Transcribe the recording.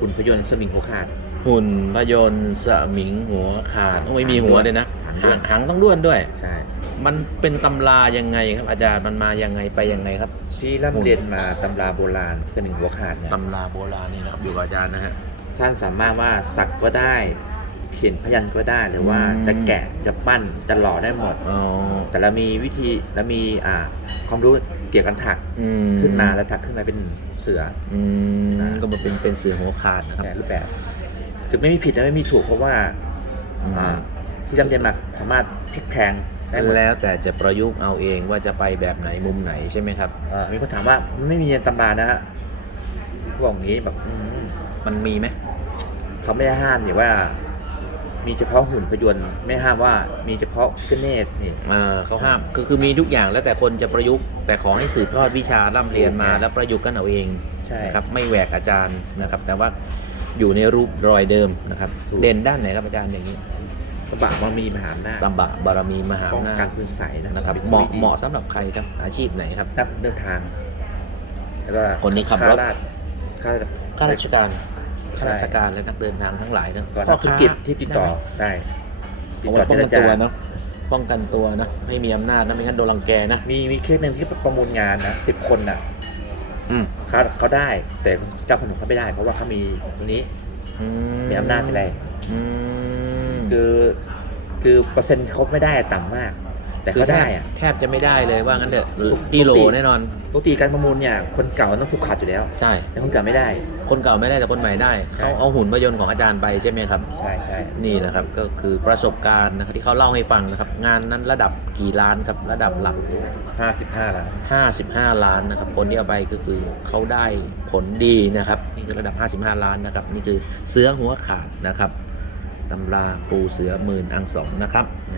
หุ่นพยนต์สมิงหัวขาด หุ่นพยนต์สมิงหัวขาดต้องไม่มีหัวเลยนะหางด้หาวนงหางต้องด้วนด้วย ใช่มันเป็นตำรายังไงครับ อาจารย์มันมายังไงไปยังไงครับ ที่ร่ำเรียนมาตำราโบราณสมิงหัวขาดเนี่ยตำราโบราณนี่นะครับอยู่กับอาจารย์นะฮะ ท่านสามารถว่าสักก็ได้ เขียนพยัญชนะก็ได้หรือว่าอืม จะแกะจะปั้นจะหล่อได้หมด อ๋อแต่เรามีวิธีเรามีอ่า ความรู้เกี่ยวกับถักอืขึ้นมาแล้วถักขึ้นมาเป็นเสือ อืมก็มาเป็นเป็นเสือหัวขาดนะครับ แต่รูปแบบ คือไม่มีผิดและไม่มีถูกเพราะว่าอืม อ่าที่ร่ำเรียนมาสามารถพลิกแพลงได้หมดแล้วแต่จะประยุกต์เอาเองว่าจะไปแบบไหนมุมไหนใช่ไหมครับ เอ่อมีคนถามว่ามันไม่มีในตำรานะฮะพวกอย่างนี้แบบอืมมันมีไหมเขาไม่ได้ห้ามเนี่ยว่า มีเฉพาะหุ่นพยนต์ไม่ห้ามว่ามีเฉพาะเครื่องเนตรนี่ เออเขาห้ามคือคือมีทุกอย่างแล้วแต่คนจะประยุกต์ แต่ขอให้สืบทอดวิชาร่ำเรียนมาถูกแล้วประยุกต์กันเอาเองใช่นะครับไม่แหวกอาจารย์นะครับ แต่ว่าอยู่ในรูปรอยเดิมนะครับ ถูก เด่นด้านไหนครับอาจารย์อย่างนี้กระบะมันมีมหาอำนาจตบะบารมีมหาป้องอำนากัจนคุณใสยนะนะครับป็เหมาะชีวิตดีเหมาะสำหรับใครครับอาชีพไหนครับ นักเดินทาง แล้วก็คนนี้ขับรถ ข้าราชข้าราชข้าราชการใช่ ข้าราชการและนักเดินทางทั้งหลายนะก่อนนักธุรกิจที่ติดต่อได้ได้ไหมติดเอาต่ไว้อป้องกันตัวเจรจาเนาะป้องกันตัวนะไม่มีอำนาจนะไม่งั้นโดนรังแกนะมีมีเคสหนึ่งที่ประมูลงานนะสิบคนน่ะอืมเขาเขาได้ แต่เจ้าขนมเขาไม่ได้ เพราะว่าเขามีตรงนี้อืมีอำนาจอะไรอืมคือ คือเปอร์เซ็นต์เขาไม่ได้ต่ำมาก แต่เขาได้อะแทบจะไม่ได้เลยว่างั้นเถอะปกติอีโหลแน่นอนปกติการประมูลเนี่ยคนเก่าต้องผูกขาดอยู่แล้วใช่แต่คนเก่าไม่ได้ คนเก่าไม่ได้แต่คนใหม่ได้ใช่เขาเอาหุ่นพยนต์ของอาจารย์ไปใช่ไหมครับใช่ใช่นี่นะครับก็คือประสบการณ์นะครับที่เขาเล่าให้ฟังนะครับงานนั้นระดับกี่ล้านครับระดับหลักห้าสิบห้าล้าน55 ล้านนะครับคนที่เอาไปก็คือเขาได้ผลดีนะครับนี่คือระดับ 55 ล้านนะครับนี่คือเสือหัวขาดนะครับตำราครูเสือหมื่นอังสองนะครับแหม